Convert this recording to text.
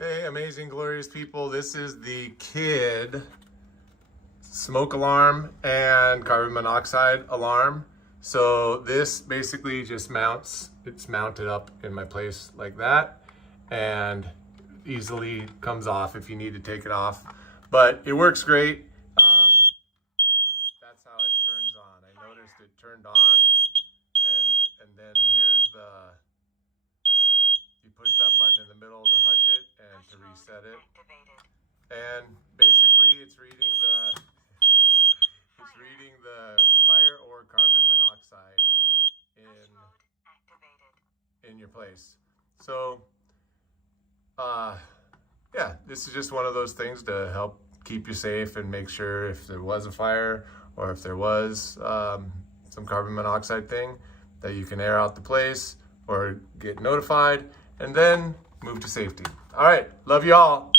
Hey, amazing, glorious people. This is the Kidde smoke alarm and carbon monoxide alarm. So this basically just mounts, it's mounted up in my place like that and easily comes off if you need to take it off. But it works great. That's how it turns on. I noticed it turned on and then here's you push that button in the middle to hush it and to reset it. And basically it's reading the it's reading the fire or carbon monoxide in your place. So yeah, this is just one of those things to help keep you safe and make sure if there was a fire or if there was some carbon monoxide thing that you can air out the place or get notified and then move to safety. All right, love you all.